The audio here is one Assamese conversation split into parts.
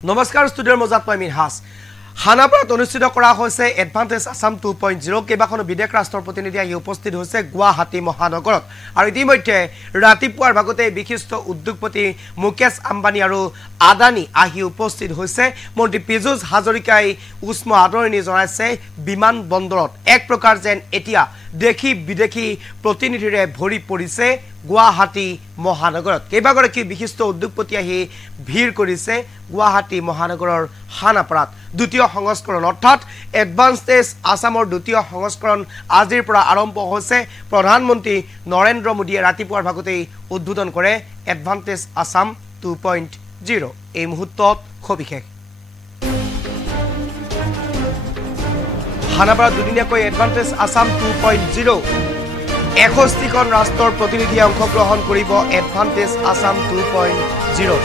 নমস্কাৰ ষ্টুডিঅ'ৰ মজাত মই মিনহাস হানাপাৰাত অনুষ্ঠিত কৰা হৈছে এডভান্টেজ আসাম 2.0 কেইবাখনো বিদেশ ৰাষ্ট্ৰৰ প্ৰতিনিধি আহি উপস্থিত হৈছে গুৱাহাটী মহানগৰত আৰু ইতিমধ্যে ৰাতিপুৱাৰ ভাগতে বিশিষ্ট উদ্যোগপতি মুকেশ আম্বানী আৰু আদানী আহি উপস্থিত হৈছে মন্ত্ৰী পীযুষ হাজৰিকাই উষ্ম আদৰণি জনাইছে বিমান বন্দৰত এক প্ৰকাৰ যেন এতিয়া দেখি বিদেশী প্ৰতিনিধিৰে ভৰি পৰিছে গুৱাহাটী মহানগৰত কেইবাগৰাকী বিশিষ্ট উদ্যোগপতি আহি ভিৰ কৰিছে গুৱাহাটী মহানগৰৰ হানাপাৰাত দ্বিতীয় সংস্কৰণ অৰ্থাৎ এডভান্টেজ আসামৰ দ্বিতীয় সংস্কৰণ আজিৰ পৰা আৰম্ভ হৈছে প্ৰধানমন্ত্ৰী নৰেন্দ্ৰ মোদীয়ে ৰাতিপুৱাৰ ভাগতেই উদ্বোধন কৰে এডভান্টেজ আসাম 2.0 এই মুহূৰ্তত খবিশেষ হানাপাৰাত দুদিনীয়াকৈ এডভান্টেজ আসাম 2.0 61খন ৰাষ্ট্ৰৰ প্ৰতিনিধিয়ে অংশগ্ৰহণ কৰিব এডভান্টেজ আসাম 2.0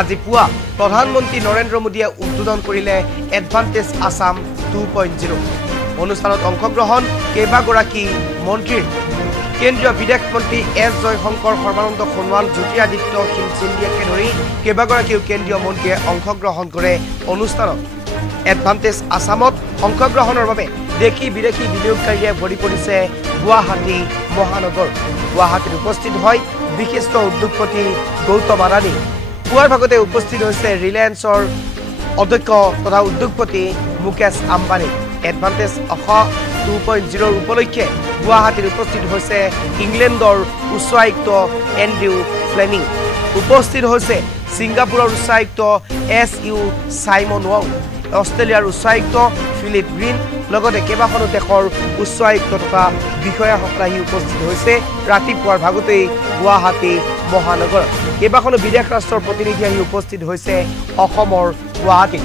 আজি পুৱা প্ৰধানমন্ত্ৰী নৰেন্দ্ৰ মোদীয়ে উদ্বোধন কৰিলে এডভান্টেজ আসাম 2.0 অনুষ্ঠানত অংশগ্ৰহণ কেইবাগৰাকী মন্ত্ৰীৰ কেন্দ্ৰীয় বিদেশ মন্ত্ৰী এছ জয়শংকৰ সৰ্বানন্দ সোণোৱাল জ্যোতিৰাদিত্য সিন্ধিয়াকে ধৰি কেইবাগৰাকী কেন্দ্ৰীয় মন্ত্ৰীয়ে অংশগ্ৰহণ কৰে অনুষ্ঠানত এডভান্টেজ আসামত অংশগ্ৰহণৰ বাবে দেখি বিদেশী বিনিয়োগকাৰীয়ে ভৰি পৰিছে গুৱাহাটী মহানগৰ গুৱাহাটীত উপস্থিত হয় বিশিষ্ট উদ্যোগপতি গৌতম আদানী পুৱাৰ ভাগতে উপস্থিত হৈছে ৰিলায়েন্সৰ অধ্যক্ষ তথা উদ্যোগপতি মুকেশ আম্বানী এডভান্টেজ আসাম 2.0 উপলক্ষে গুৱাহাটীত উপস্থিত হৈছে ইংলেণ্ডৰ উচ্চ আয়ুক্ত এণ্ড্ৰিউ ফ্লেমিং উপস্থিত হৈছে ছিংগাপুৰৰ উচ্চ আয়ুক্ত এছ ইউ চাইমন ৱাং অষ্ট্ৰেলিয়াৰ উচ্চ আয়ুক্ত ফিলিপ গ্ৰীণ লগতে কেইবাখনো দেশৰ উচ্চ আয়ুক্ত তথা বিষয়াসকল আহি উপস্থিত হৈছে ৰাতিপুৱাৰ ভাগতেই গুৱাহাটী মহানগৰ কেইবাখনো বিদেশ ৰাষ্ট্ৰৰ প্ৰতিনিধি আহি উপস্থিত হৈছে অসমৰ গুৱাহাটীত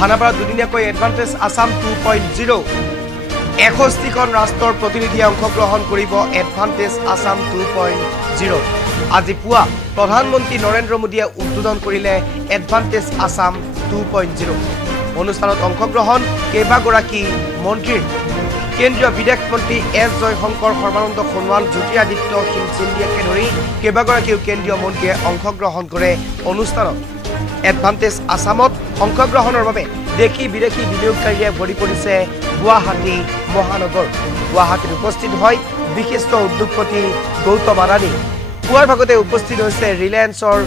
হানাপাৰাত দুদিনীয়াকৈ এডভান্টেজ আসাম 2.0 61খন ৰাষ্ট্ৰৰ প্ৰতিনিধিয়ে অংশগ্ৰহণ কৰিব এডভান্টেজ আসাম 2.0 আজি পুৱা প্ৰধানমন্ত্ৰী নৰেন্দ্ৰ মোদীয়ে উদ্বোধন কৰিলে এডভান্টেজ আসাম 2.0 অনুষ্ঠানত অংশগ্ৰহণ কেইবাগৰাকী মন্ত্ৰীৰ কেন্দ্ৰীয় বিদেশ মন্ত্ৰী এছ জয়শংকৰ সৰ্বানন্দ সোণোৱাল জ্যোতিৰাদিত্য সিন্ধিয়াকে ধৰি কেইবাগৰাকী কেন্দ্ৰীয় মন্ত্ৰীয়ে অংশগ্ৰহণ কৰে অনুষ্ঠানত এডভান্টেজ আসামত অংশগ্ৰহণৰ বাবে দেখি বিদেশী বিনিয়োগকাৰীয়ে ভৰি পৰিছে গুৱাহাটী মহানগৰ গুৱাহাটীত উপস্থিত হয় বিশিষ্ট উদ্যোগপতি গৌতম আদানী পুৱাৰ ভাগতে উপস্থিত হৈছে ৰিলায়েন্সৰ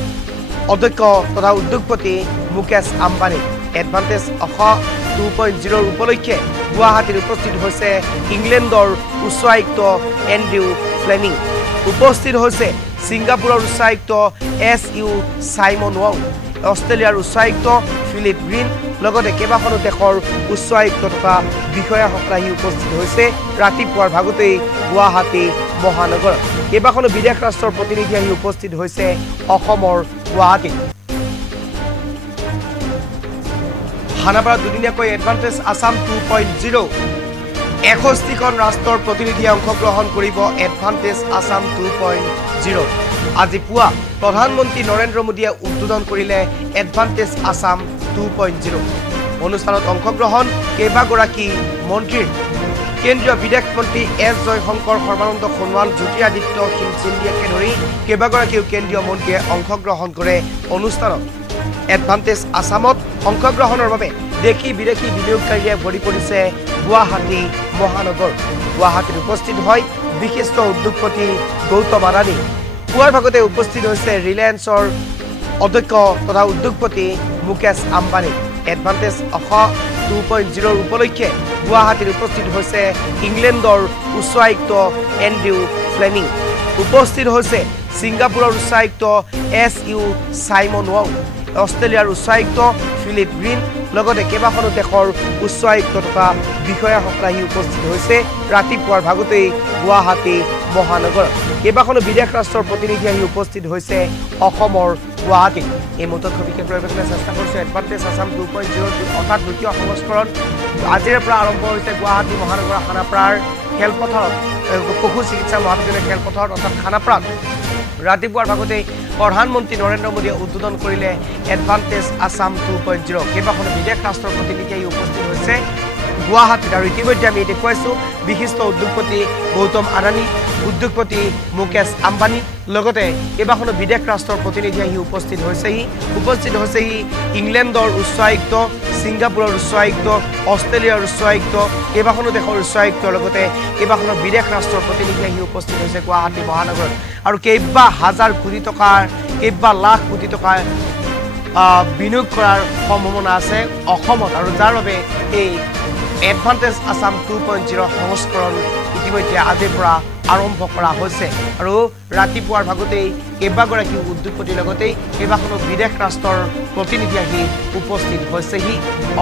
অধ্যক্ষ তথা উদ্যোগপতি মুকেশ আম্বানী এডভান্টেজ আসাম 2.0 উপলক্ষে গুৱাহাটীত উপস্থিত হৈছে ইংলেণ্ডৰ উচ্চ আয়ুক্ত এণ্ড্ৰিউ ফ্লেমিং উপস্থিত হৈছে ছিংগাপুৰৰ উচ্চ আয়ুক্ত এছ ইউ চাইমন ৱাং অষ্ট্ৰেলিয়াৰ উচ্চ আয়ুক্ত ফিলিপ গ্ৰীণ লগতে কেইবাখনো দেশৰ উচ্চ আয়ুক্ত তথা বিষয়াসকল আহি উপস্থিত হৈছে ৰাতিপুৱাৰ ভাগতেই গুৱাহাটী মহানগৰ কেইবাখনো বিদেশ ৰাষ্ট্ৰৰ প্ৰতিনিধি আহি উপস্থিত হৈছে অসমৰ গুৱাহাটীত হানাপাৰাত দুদিনীয়াকৈ এডভান্টেজ আসাম 2.0 61খন ৰাষ্ট্ৰৰ প্ৰতিনিধিয়ে অংশগ্ৰহণ কৰিব এডভান্টেজ আসাম 2.0 আজি পুৱা প্ৰধানমন্ত্ৰী নৰেন্দ্ৰ মোদীয়ে উদ্বোধন কৰিলে এডভান্টেজ আসাম 2.0 অনুষ্ঠানত অংশগ্ৰহণ কেইবাগৰাকী মন্ত্ৰীৰ কেন্দ্ৰীয় বিদেশ মন্ত্ৰী এছ জয়শংকৰ সৰ্বানন্দ সোণোৱাল জ্যোতিৰাদিত্য সিন্ধিয়াকে ধৰি কেইবাগৰাকী কেন্দ্ৰীয় মন্ত্ৰীয়ে অংশগ্ৰহণ কৰে অনুষ্ঠানত এডভান্টেজ আসামত অংশগ্ৰহণৰ বাবে দেখি বিদেশী বিনিয়োগকাৰীয়ে ভৰি পৰিছে গুৱাহাটী মহানগৰ গুৱাহাটীত উপস্থিত হয় বিশিষ্ট উদ্যোগপতি গৌতম আদানী পুৱাৰ ভাগতে উপস্থিত হৈছে ৰিলায়েন্সৰ অধ্যক্ষ তথা উদ্যোগপতি মুকেশ আম্বানী এডভান্টেজ আসাম 2.0 উপলক্ষে গুৱাহাটীত উপস্থিত হৈছে ইংলেণ্ডৰ উচ্চ আয়ুক্ত এণ্ড্ৰিউ ফ্লেমিং উপস্থিত হৈছে ছিংগাপুৰৰ উচ্চ আয়ুক্ত এছ ইউ চাইমন ৱাং অষ্ট্ৰেলিয়াৰ উচ্চ আয়ুক্ত ফিলিপ গ্ৰীণ লগতে কেইবাখনো দেশৰ উচ্চ আয়ুক্ত তথা বিষয়াসকল আহি উপস্থিত হৈছে ৰাতিপুৱাৰ ভাগতেই গুৱাহাটী মহানগৰ কেইবাখনো বিদেশ ৰাষ্ট্ৰৰ প্ৰতিনিধি আহি উপস্থিত হৈছে অসমৰ গুৱাহাটীত এই মুহূৰ্তত বিশেষ লৈ চেষ্টা কৰিছোঁ এডভান্টেজ আসাম 2.0 অৰ্থাৎ দ্বিতীয় সংস্কৰণ আজিৰে পৰা আৰম্ভ হৈছে গুৱাহাটী মহানগৰৰ খানাপাৰাৰ খেলপথাৰত পশু চিকিৎসা মহাবিদ্যালয় খেলপথাৰত অৰ্থাৎ খানাপাৰাত ৰাতিপুৱাৰ ভাগতেই প্ৰধানমন্ত্ৰী নৰেন্দ্ৰ মোদীয়ে উদ্বোধন কৰিলে এডভান্টেজ আসাম 2.0 কেইবাখনো বিদেশ ৰাষ্ট্ৰৰ প্ৰতিনিধি আহি উপস্থিত হৈছে গুৱাহাটীত আৰু ইতিমধ্যে আমি দেখুৱাইছোঁ বিশিষ্ট উদ্যোগপতি গৌতম আদানী উদ্যোগপতি মুকেশ আম্বানী লগতে কেইবাখনো বিদেশ ৰাষ্ট্ৰৰ প্ৰতিনিধি আহি উপস্থিত হৈছেহি ইংলেণ্ডৰ উচ্চ আয়ুক্ত ছিংগাপুৰৰ উচ্চ আয়ুক্ত অষ্ট্ৰেলিয়াৰ উচ্চ আয়ুক্ত কেইবাখনো দেশৰ উচ্চ আয়ুক্তৰ লগতে কেইবাখনো বিদেশ ৰাষ্ট্ৰৰ প্ৰতিনিধি আহি উপস্থিত হৈছে গুৱাহাটী মহানগৰত আৰু কেইবা হাজাৰ কোটি টকাৰ কেইবা লাখ কোটি টকাৰ বিনিয়োগ কৰাৰ সম্ভাৱনা আছে অসমত আৰু যাৰ বাবে এই এডভান্টেজ আসাম 2.0 সংস্কৰণ ইতিমধ্যে আজিৰ পৰা আৰম্ভ কৰা হৈছে আৰু ৰাতিপুৱাৰ ভাগতেই কেইবাগৰাকী উদ্যোগপতিৰ লগতেই কেইবাখনো বিদেশ ৰাষ্ট্ৰৰ প্ৰতিনিধি আহি উপস্থিত হৈছেহি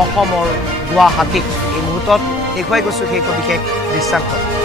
অসমৰ গুৱাহাটীত এই মুহূৰ্তত দেখুৱাই গৈছোঁ সেই বিশেষ দৃশ্যাংশ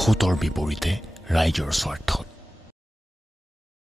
সোঁতৰ বিপৰীতে ৰাইজৰ স্বাৰ্থত